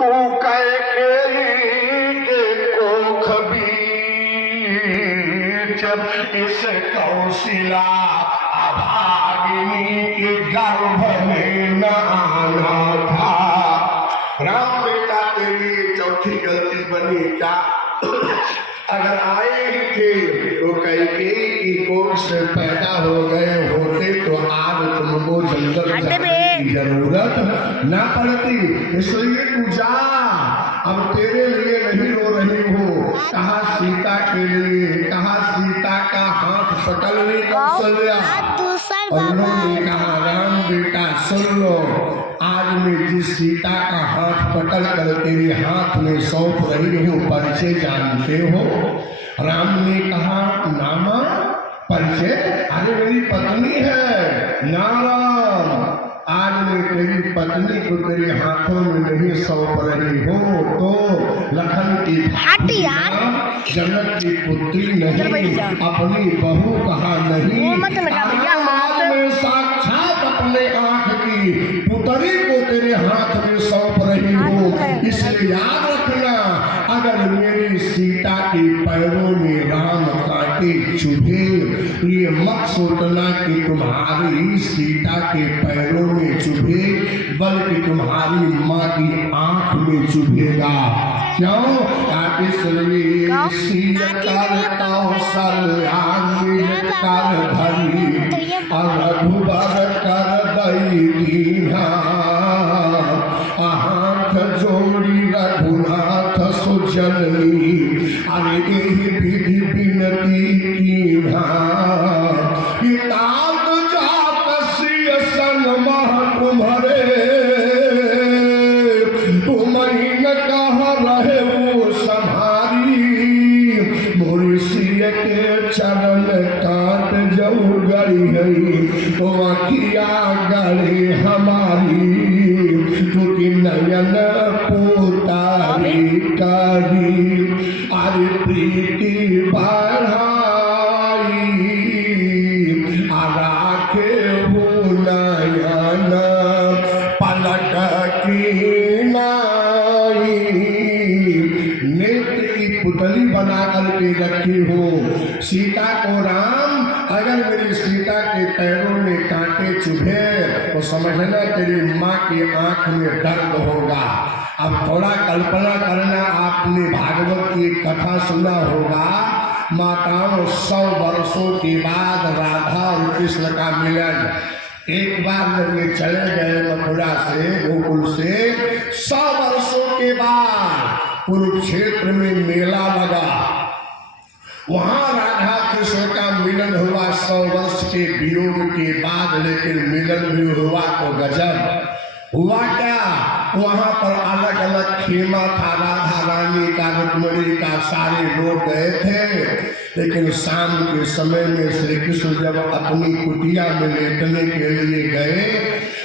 तू कैकेयी के कोख बीच इस कौशिला अभागिनी के गर्भ में न आना था। राम बेटा तेरी चौथी गलती बनी क्या? अगर आए ही थे तो कैकेयी की कोख से पैदा हो गए होते तो आज तुमको जंगल जाने की जरूरत ना पड़ती। इसलिए तू जा, अब तेरे लिए नहीं रो रही हो, कहा सीता के लिए, कहा सीता का हाथ पकड़ ली कौशल्या। और उन्होंने कहा राम बेटा सुन लो, आज मैं जिस सीता का हाथ पकड़ कर तेरे हाथ में सौंप रही हूँ परिचय जानते हो? राम ने कहा नामा परिचय? अरे मेरी पत्नी है। नारायण, आज मैं तेरी पत्नी को तेरे हाथों में नहीं सौंप रही हूँ तो लखन की जनक की पुत्री नहीं, अपनी बहू कहा नहीं, आज मैं साक्षात अपने आंख की पुतरी को तेरे हाथ में सौंप रही हूँ। इसलिए याद रखना, अगर मेरी सीता के पैरों में राम कांटे चुभे, ये मत सोचना कि तुम्हारी सीता के पैरों में चुभे, बल्कि तुम्हारी माँ की आंख में चुभेगा। क्यों? इसलिए सीता कौशल्या कर धरी रघुबर कर दई दीना, हाथ जोड़ी रघुनाथ सुजननी, अरे यही विधि विनती कीना, तात जात सिय संग मह तुम्हारे, तुम ही न कह रहे वो संहारी, मोरी सिय के चरण काट जऊ गई है तो अखिया गले हमारी, क्योंकि नयन पोतारी करी, अरे प्रीति बढ़ाई, राखे हो नयन पलक की नाई, नेत्र की पुतली बना करके रखी हो सीता को। राम, अगर मेरी सीता के पैरों में कांटे चुभे तो समझना तेरी माँ की आंख में दर्द होगा। अब थोड़ा कल्पना करना, आपने भागवत की कथा सुना होगा, माताओं 100 वर्षों के बाद राधा और कृष्ण का मिलन। एक बार जब ये चले गए मथुरा से, गोकुल से, 100 वर्षों के बाद कुरुक्षेत्र में मेला लगा, वहां राधा कृष्ण का मिलन हुआ 100 वर्ष के वियोग के बाद, लेकिन मिलन भी हुआ तो गजब हुआ। क्या वहां पर अलग अलग खेमा था, राधा रानी का, रुक्मिणी का, सारे लोग गए थे। लेकिन शाम के समय में श्री कृष्ण जब अपनी कुटिया में लेटने के लिए गए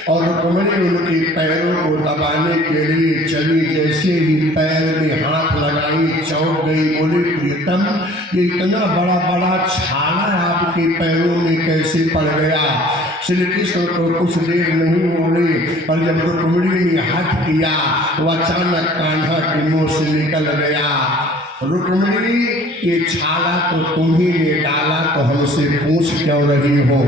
और रुक्मिणी उनके पैरों को दबाने के लिए चली, जैसे ही पैर में हाथ लगाई चौंक गई, बोली प्रीतम ये इतना बड़ा बड़ा छाला आपके पैरों में कैसे पड़ गया? श्री कृष्ण को कुछ देर नहीं बोले, पर जब रुक्मिणी ने हठ किया तो अचानक कान्हा के मुंह से निकल गया, रुक्मिणी ये छाला तो तुम्ही ने डाला तो हमसे पूछ क्यों रही हो?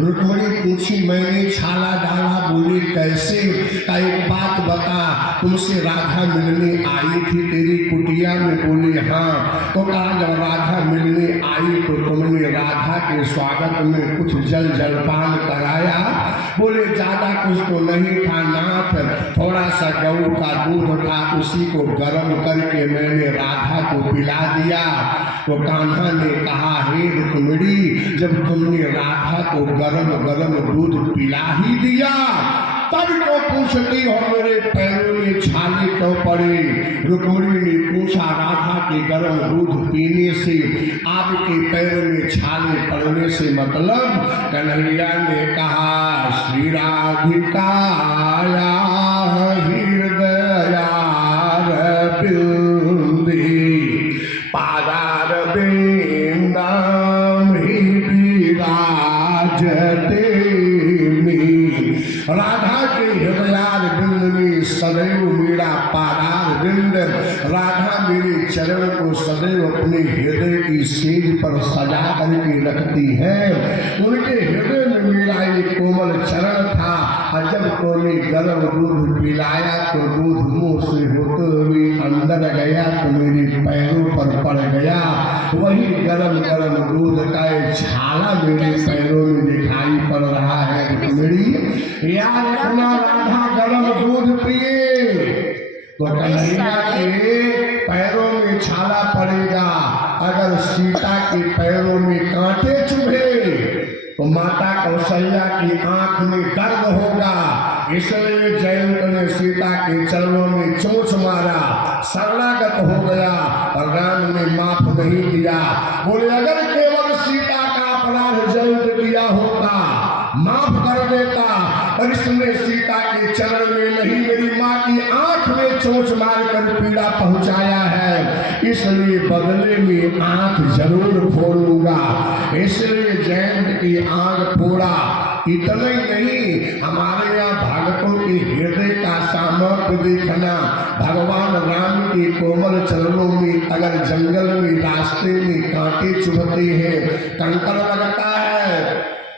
रुक्मिणी पूछी मैंने छाला डाला, बोली कैसे? का एक बात बता, तुमसे राधा मिलने आई थी तेरी कुटिया में? बोली हाँ। तो कहा जब राधा मिलने आई तो तुमने राधा के स्वागत में कुछ जल जलपान कराया? बोले ज्यादा कुछ तो नहीं था नाथ, थोड़ा सा गऊ का दूध था, उसी को गर्म करके मैंने राधा को पिला दिया। तो कान्हा ने कहा हे रुक्मिणी, जब तुमने राधा को गरम गरम दूध पिला ही दिया तब क्यों पूछती हो मेरे पैरों में छाले क्यों पड़े? रुक्मिणी ने पूछा राधा के गरम दूध पीने से आपके पैरों में छाले पड़ने से मतलब? कन्हैया ने कहा श्री राधिकाया हृदयारविंदे पादार बिंदाम ही विराजते में, राधा के हृदयार बिंद में सदैव मेरा पादा खंड राधा मेरे चरण को सदैव अपने हृदय की सेज पर सजा करके रखती है। उनके हृदय में मेरा एक कोमल चरण था और जब तूने गर्म दूध पिलाया तो दूध मुंह से होते हुए अंदर गया तो मेरे पैरों पर पड़ गया। वही गरम गरम दूध का छाला मेरे पैरों में दिखाई पड़ रहा है। मेरी याद रखना, राधा गरम दूध पिए तो कन्हैया के पैरों में छाला पड़ेगा। अगर सीता के पैरों में कांटे चुभे तो माता कौशल्या की आंख में दर्द होगा। इसलिए जयंत ने सीता के चरणों में चोंच मारा, शरणागत हो गया और राम ने माफ नहीं किया। बोले अगर केवल सीता का अपराध जयंत किया होता माफ कर देता, और इसने सीता के चरण में नहीं मेरी माँ की आंख में चोंच मारकर पीड़ा पहुंचाया है, इसलिए बदले में आंख जरूर फोड़ूंगा। इसलिए जयंत की आंख फोड़ा। इतना ही नहीं, हमारे यहाँ भक्तों के हृदय का सामर्थ्य देखना। भगवान राम के कोमल चरणों में अगर जंगल में रास्ते में कांटे चुभते हैं, कंकर लगता है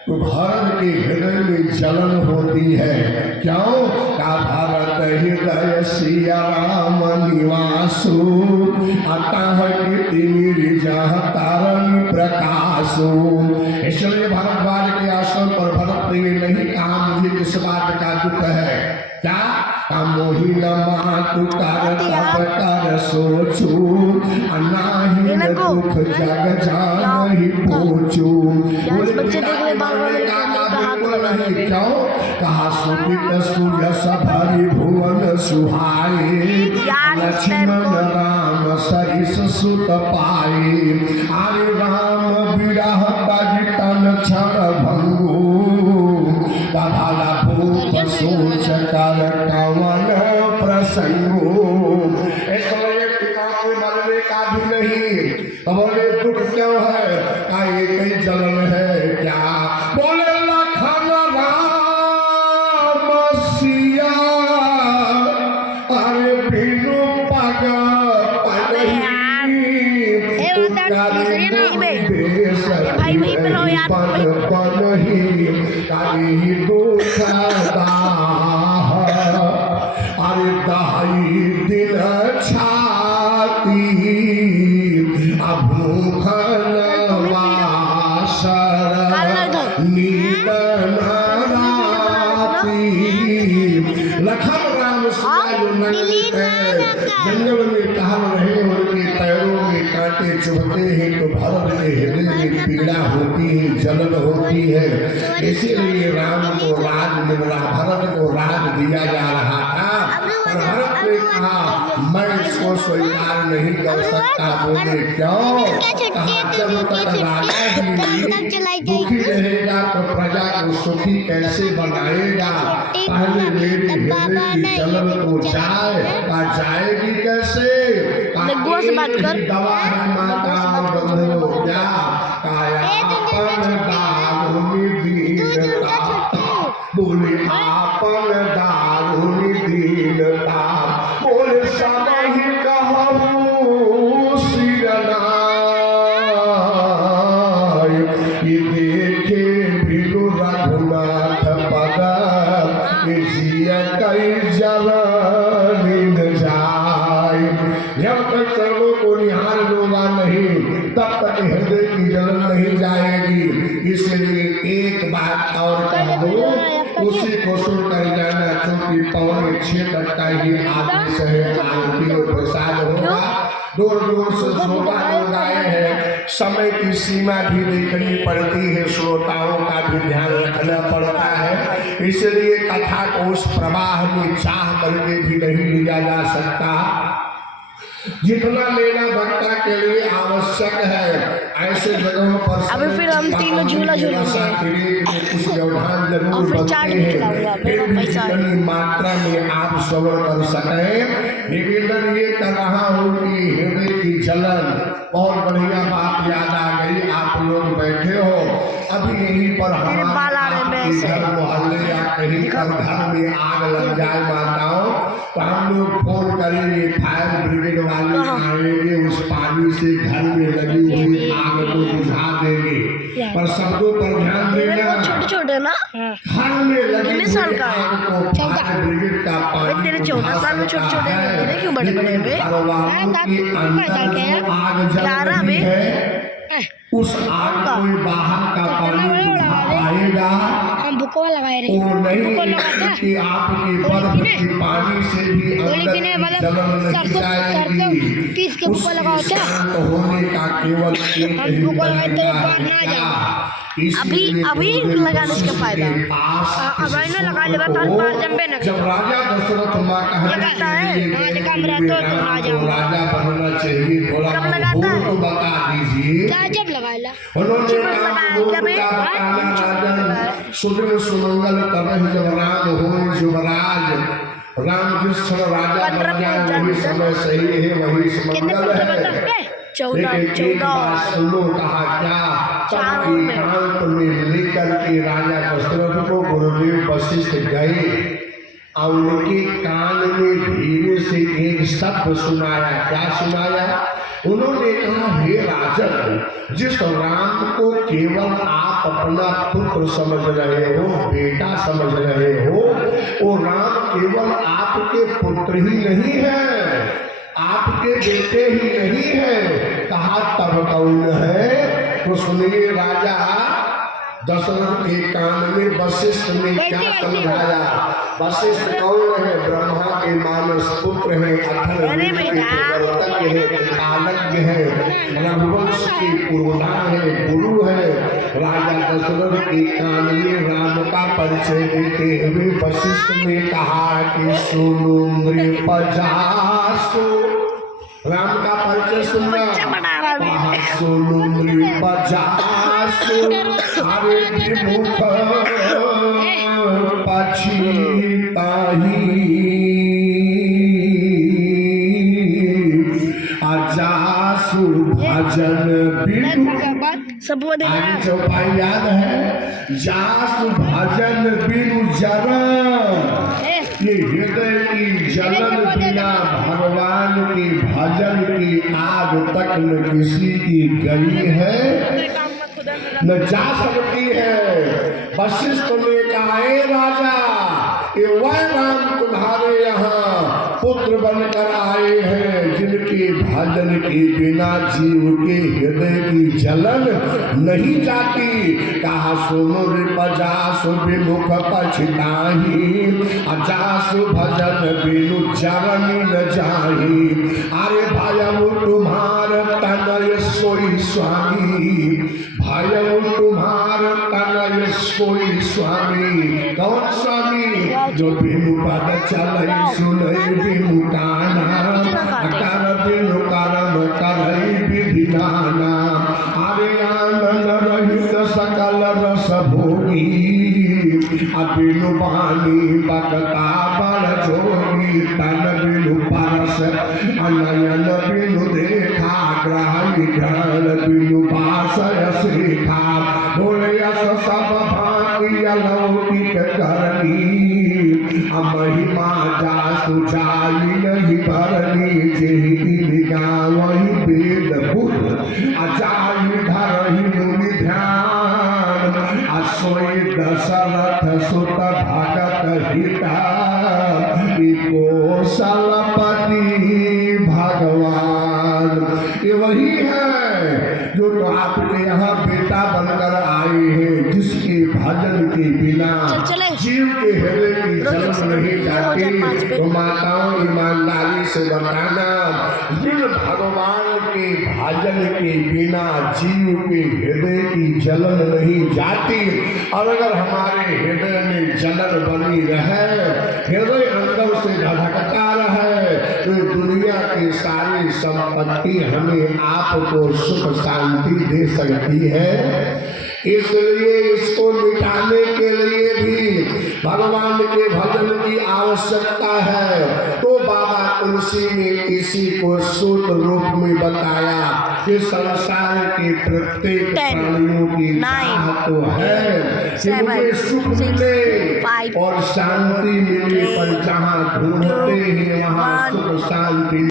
तो भारत के हृदय में जलन होती है। क्यों? का भारत हृदय सिया राम निवासो अतः कीर्ति निर्जह तारण प्रकाशो। इसलिए भारद्वाज के आश्रम पर भरत ने नहीं कहा मुझे किस बात का दुख है। क्या? मोही न मातु कर सोचू अनाही न दुख जग जान ही पूछू। क्यों? कहा सुमित सुयस भरि भुवन सुहाए लक्ष्मण राम सरिस सुत पाए। आरे राम विरह तन क्षण भंगू भाला भूप सोच कर कवन प्रसंगो। इसलिए पिता को मरने का भी नहीं। बोले दुख क्यों है? का एक ही जलन है क्या? बोले लखन राम सिया अरे बिनु पग पनही दुखदा अरे दाई दिन छाती अभूखन वासर नीदन राती। लखन राम जंगल में टहल रहे, उनके पैरों में कांटे चुभते हैं तो भरत के हृदय में पीड़ा होती है, जलन होती है। इसीलिए राम को राज मिल रहा, भरत को राज दिया जा रहा था। और भरत ने कहा मैं इसको स्वीकार नहीं कर सकता। बोले क्यों? कहा जब तक राजा जी दुखी रहेगा तो प्रजा को सुखी कैसे बनाएगा? पहले मेरे हृदय की जलन को जाएगी कैसे? दवा है माता बंधु क्या? कायापन दारुनि दीनता। बोले आपन दारुनि दीनता। बोले समहि कहूँ सिरनाय। ये देखे बिनु रघुनाथ पद जिया कई जलन जाय। जब तक चरणों को निहार लूंगा नहीं तब तक हृदय की जलन नहीं जाएगी। इसलिए एक बात और कह दो, उसी को सुनकर जाना, क्योंकि 5:45 तक का ही आदेश है। आरती और प्रसाद होगा। दूर दूर से श्रोता लोग आए हैं, समय की सीमा भी देखनी पड़ती है, श्रोताओं का भी ध्यान रखना पड़ता है। इसलिए कथा को उस प्रवाह में चाह करके भी नहीं लिया जा सकता। जितना लेना भक्ता के लिए आवश्यक है, ऐसे जगहों पर अभी फिर हम तीनों झूला झूलेंगे कुछ व्यवधान जरूर बनते हैं। फिर भी जितनी मात्रा में आप श्रवण कर सकें। निवेदन ये कर रहा हूँ कि हृदय की जलन, बहुत बढ़िया बात याद आ गई। आप लोग बैठे हो, अभी यहीं पर हमारा बारे में आपके ऐसे घर मोहल्ले या कहीं पर घर में आग लग जाए माताओं, तो हम लोग फोन करेंगे, फायर ब्रिगेड वाले आएंगे, उस पानी से घर में लगी हुई आग को बुझा देंगे। पर शब्दों पर ध्यान देना, छोटे छोटे ना घर में लगी कितने साल हुई का है? आग को फायर ब्रिगेड का पानी तेरे 14 साल में छोटे छोटे मेरे क्यों बड़े बड़े बे? घर वालों के अंदर जो आग जल 11 रही बे? है, उस आग को बाहर का पानी बुझा पाएगा हम बुकवा लगाए रहे वो नहीं बुको लगाता कि आपकी बर्फ की पानी से भी अंदर की जलन नहीं जाएगी। पीस के उस बुको लगाओ क्या शांत होने का केवल एक हम ही बुको लगाए तो तरीका बाहर ना जाओ। अभी लगाने से क्या फायदा? अब ना लगा लेगा तो बाहर जंबे ना जब राजा दशरथ माँ लगाता है? राजा बनना चाहिए, थोड़ा कब लगाता है? तो बता दीजिए। जब लगाएला उन्होंने लगाया क्या बे? राजन सुदिन सुमंगल तब जब राम हो युवराज, राम जिस क्षण राजा बन जाए वही समय सही है, वही कितने सुमंगल पुत्र है। बता पे 14 लेकिन एक बात सुनो, कहा क्या, तब एकांत में लेकर के राजा दशरथ को गुरुदेव वशिष्ठ गए और उनके कान में धीरे से एक शब्द सुनाया। क्या सुनाया? उन्होंने कहा, हे राजन, जिस राम को केवल आप अपना पुत्र समझ रहे हो, बेटा समझ रहे हो, वो राम केवल आपके पुत्र ही नहीं है, आपके बेटे ही नहीं है। कहा तब कौन है? तो सुनिए, राजा दशरथ के कान में वशिष्ठ ने क्या समझाया। वशिष्ठ कौन है? ब्रह्मा के मानस पुत्र है, अथर्ववेद के प्रवर्तक है, कालज्ञ है, रघुवंश के पुरोधान है, गुरु है। राजा दशरथ के कान में राम का परिचय देते हुए वशिष्ठ ने कहा कि सुनो नृपजासु, राम का परिचय सुनना, सुनो नृपजासु, अरे विमुख पछिताही, अजासु भजन बिनु, सबको दे आगे चौपाई याद है, जासु भजन बिनु जरन, ये हृदय की जलन बिना भगवान के भजन की आग तक न किसी की गई है, न जा सकती है। वशिष्ठ ने कहा, हे राजा, ये वह राम तुम्हारे यहाँ पुत्र बनकर आए हैं जिनके भजन के बिना जीव के हृदय की जलन नहीं जाती। कहा, सुनो रिपजासु विमुख पछिताही, अजासु भजन बिनु जरनी न जाही। अरे भयउ तुम्हार तनय सोई स्वामी, भयउ तुम्हार तनय सोई स्वामी। कौन स्वामी? जो बिनु पद चलई सुनई बिनु गाना, कर बिनु कर्म करई विधि नाना। अरे आनंद रहित सकल रस भोगी, बिनु बानी बकता बड़ जोगी। तन बिनु परस अनयन बिनु देखा, ग्रही घ्राण बिनु बासय शिखा। बोले यस सब भांति अलौकिक करनी, महिमा जासु जाई नहीं भरनी। जेहि गावहि वेद बुध, अजाई धरहि मुनि ध्यान। असोई दशरथ सुत भगत हिता, कौशलपति भगवान। ये वही है जो तो आपके यहाँ बेटा बनकर आए हैं, जिसके भजन के बिना जीव के हृदय की जलन नहीं जाती। तो माताओं, ईमानदारी से बताना, जिन भगवान के भजन के बिना जीव के हृदय की जलन नहीं जाती, और अगर हमारे हृदय में जलन बनी रहे, हृदय अंदर से धधकता रहे, तो दुनिया की सारी संपत्ति हमें आपको सुख शांति दे सकती है। इसलिए इसको मिटाने के लिए भी भगवान के भजन की आवश्यकता है। तो बाबा तुलसी ने इसी को सूत्र रूप में बताया। कि संसार के प्रत्येक 10, प्राणियों की 9, चाह तो है कि 7, मुझे सुख 6, मिले 5, और शांति मिले, पर जहाँ ढूंढते हैं वहाँ 1, सुख शांति